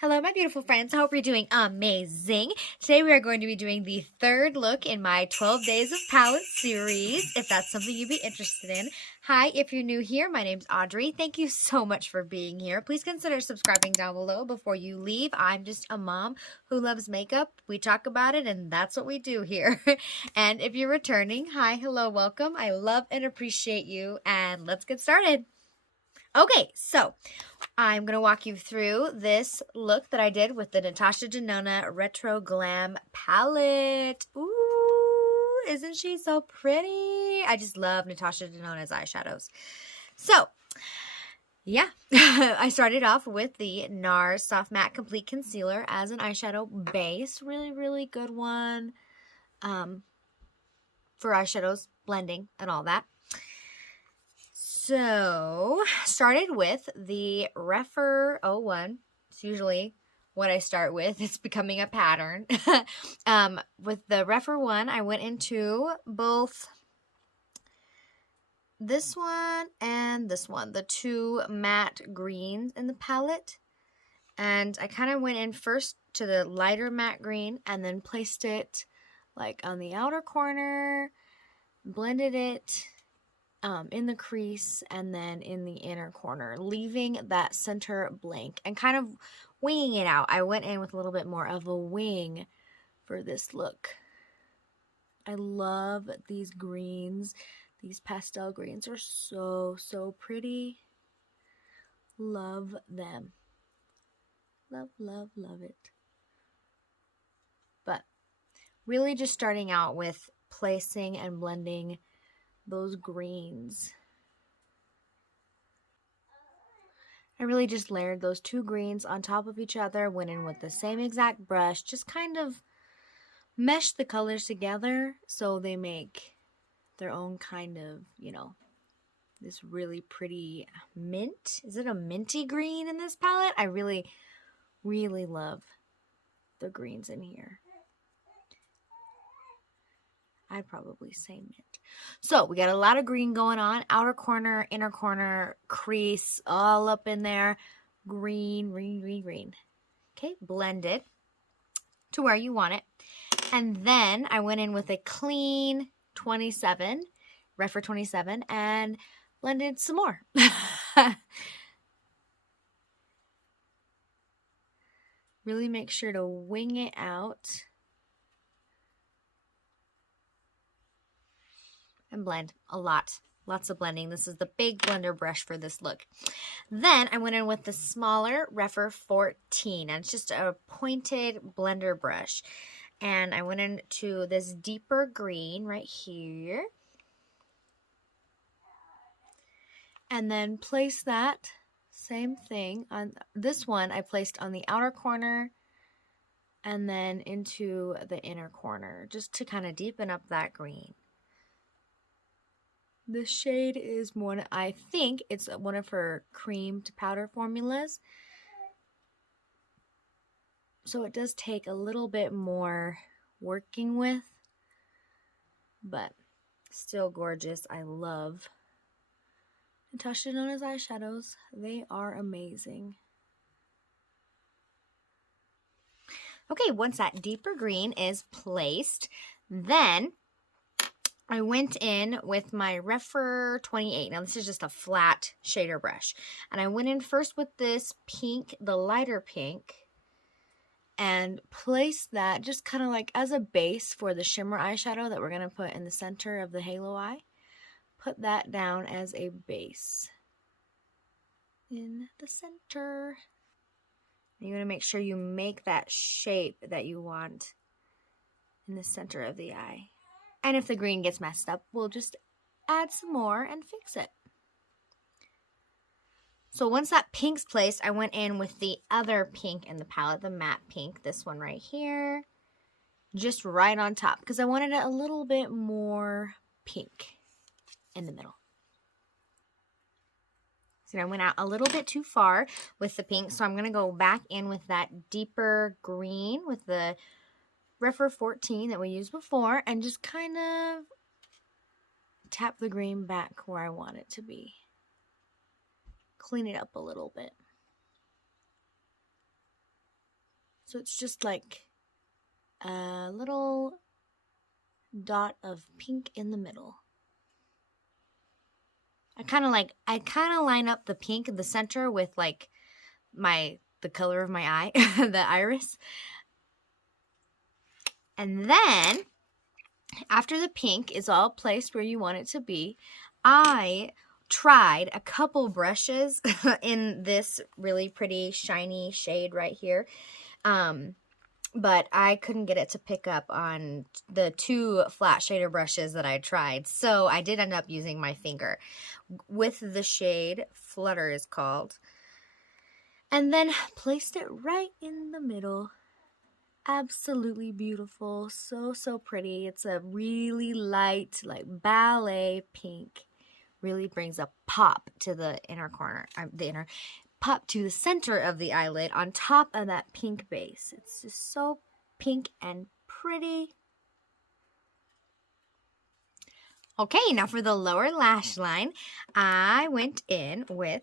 Hello, my beautiful friends. I hope you're doing amazing. Today we are going to be doing the third look in my 12 Days of Palette series, if that's something you'd be interested in. Hi, if you're new here, my name's Audrey. Thank you so much for being here. Please consider subscribing down below before you leave. I'm just a mom who loves makeup. We talk about it, and that's what we do here. And if you're returning, hi, hello, welcome. I love and appreciate you, and let's get started. Okay, so I'm going to walk you through this look that I did with the Natasha Denona Retro Glam Palette. Ooh, isn't she so pretty? I just love Natasha Denona's eyeshadows. So, yeah, I started off with the NARS Soft Matte Complete Concealer as an eyeshadow base. Really, really good one for eyeshadows, blending, and all that. So, started with the Refer 01. It's usually what I start with. It's becoming a pattern. With the Refer 1, I went into both this one and this one, the two matte greens in the palette. And I kind of went in first to the lighter matte green and then placed it like on the outer corner, blended it in the crease and then in the inner corner, leaving that center blank and kind of winging it out. I went in with a little bit more of a wing for this look. I love these greens. These pastel greens are so, so pretty. Love them. Love, love, love it. But really just starting out with placing and blending those greens. I really just layered those two greens on top of each other, went in with the same exact brush, just kind of meshed the colors together so they make their own kind of, this really pretty mint. Is it a minty green in this palette? I really, really love the greens in here. I'd probably say mint. So we got a lot of green going on. Outer corner, inner corner, crease, all up in there. Green, green, green, green. Okay, blend it to where you want it. And then I went in with a clean 27, Refer 27, and blended some more. Really make sure to wing it out. And blend a lot. Lots of blending. This is the big blender brush for this look. Then I went in with the smaller Refer 14. And it's just a pointed blender brush. And I went into this deeper green right here. And then place that same thing on this one. I placed on the outer corner and then into the inner corner just to kind of deepen up that green. The shade is one, I think it's one of her cream to powder formulas. So it does take a little bit more working with, but still gorgeous. I love Natasha Denona's eyeshadows. They are amazing. Okay, once that deeper green is placed, then I went in with my Refer 28. Now, this is just a flat shader brush. And I went in first with this pink, the lighter pink, and placed that just kind of like as a base for the shimmer eyeshadow that we're going to put in the center of the halo eye. Put that down as a base in the center. You want to make sure you make that shape that you want in the center of the eye. And if the green gets messed up, we'll just add some more and fix it. So once that pink's placed, I went in with the other pink in the palette, the matte pink, this one right here, just right on top, because I wanted it a little bit more pink in the middle. So I went out a little bit too far with the pink, so I'm going to go back in with that deeper green with the Refer 14 that we used before and just kind of tap the green back where I want it to be. Clean it up a little bit. So it's just like a little dot of pink in the middle. I kind of line up the pink in the center with like the color of my eye, the iris. And then after the pink is all placed where you want it to be, I tried a couple brushes in this really pretty shiny shade right here. But I couldn't get it to pick up on the 2 flat shader brushes that I tried. So I did end up using my finger with the shade Flutter is called. And then placed it right in the middle. Absolutely beautiful. So, so pretty. It's a really light, like ballet pink. Really brings a pop to the inner corner. Pop to the center of the eyelid on top of that pink base. It's just so pink and pretty. Okay, now for the lower lash line, I went in with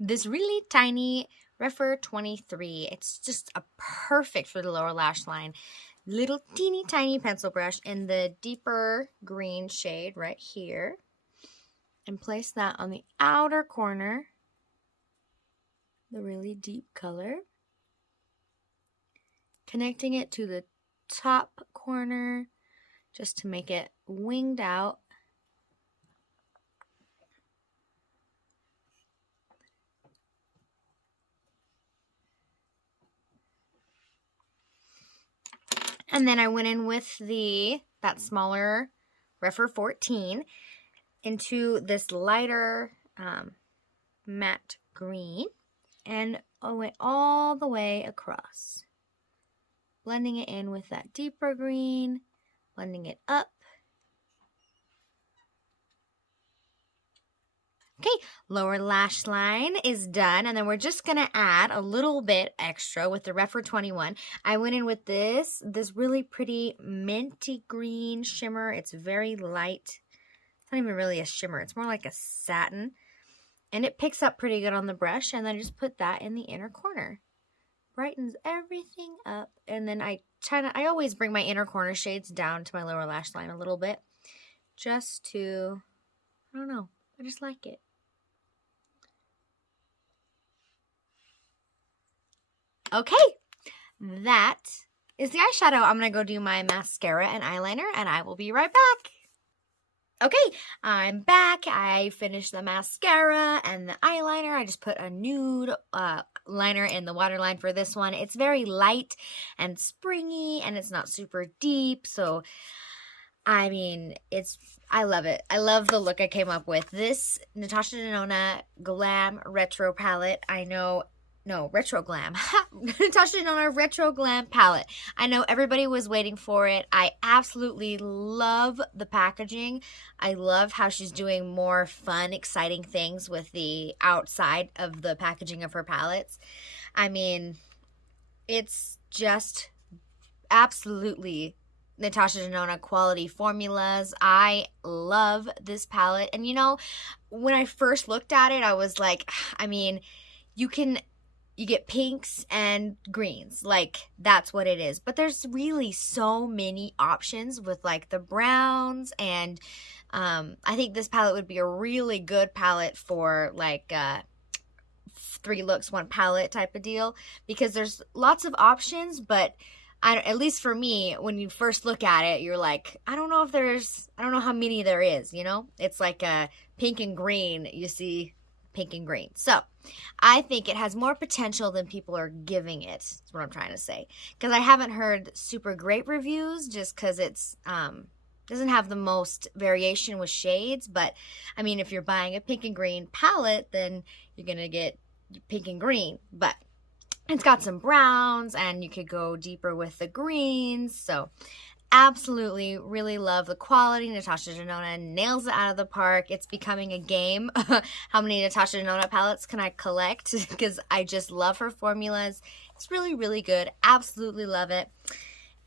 this really tiny Refer 23. It's just perfect for the lower lash line. Little teeny tiny pencil brush in the deeper green shade right here. And place that on the outer corner. The really deep color. Connecting it to the top corner just to make it winged out. And then I went in with that smaller Refer 14 into this lighter matte green. And I went all the way across, blending it in with that deeper green, blending it up. Okay, lower lash line is done, and then we're just going to add a little bit extra with the Refer 21. I went in with this really pretty minty green shimmer. It's very light. It's not even really a shimmer. It's more like a satin. And it picks up pretty good on the brush, and then I just put that in the inner corner. Brightens everything up, and then I always bring my inner corner shades down to my lower lash line a little bit, just to, I don't know, I just like it. Okay, that is the eyeshadow. I'm going to go do my mascara and eyeliner, and I will be right back. Okay, I'm back. I finished the mascara and the eyeliner. I just put a nude liner in the waterline for this one. It's very light and springy, and it's not super deep. So, I mean, I love it. I love the look I came up with. This Natasha Denona Glam Retro Palette. Retro Glam. Natasha Denona Retro Glam Palette. I know everybody was waiting for it. I absolutely love the packaging. I love how she's doing more fun, exciting things with the outside of the packaging of her palettes. I mean, it's just absolutely Natasha Denona quality formulas. I love this palette. And you know, when I first looked at it, I was like, I mean, you get pinks and greens, like that's what it is. But there's really so many options with like the browns, and I think this palette would be a really good palette for like 3 looks, 1 palette type of deal, because there's lots of options, but at least for me, when you first look at it, you're like, I don't know how many there is, you know? It's like a pink and green, you see pink and green. So I think it has more potential than people are giving it, is what I'm trying to say. Because I haven't heard super great reviews, just because it's doesn't have the most variation with shades. But I mean, if you're buying a pink and green palette, then you're gonna get pink and green. But it's got some browns, and you could go deeper with the greens. So absolutely really love the quality. Natasha Denona nails it out of the park. It's becoming a game. How many Natasha Denona palettes can I collect? Because I just love her formulas. It's really, really good. Absolutely love it.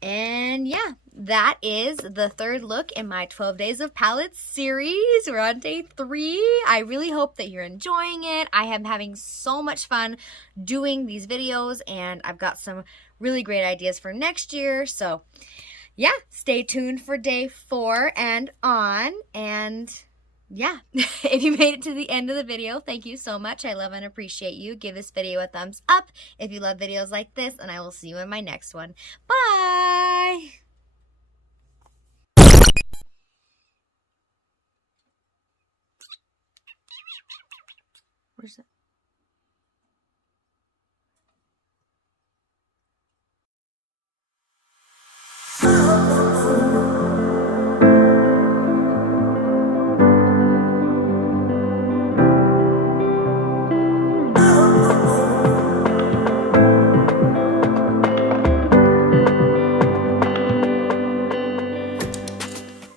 And yeah, that is the third look in my 12 Days of Palettes series. We're on day 3. I really hope that you're enjoying it. I am having so much fun doing these videos, and I've got some really great ideas for next year. So yeah, stay tuned for day 4 and on. And yeah, if you made it to the end of the video, thank you so much. I love and appreciate you. Give this video a thumbs up if you love videos like this, and I will see you in my next one. Bye! Where's that?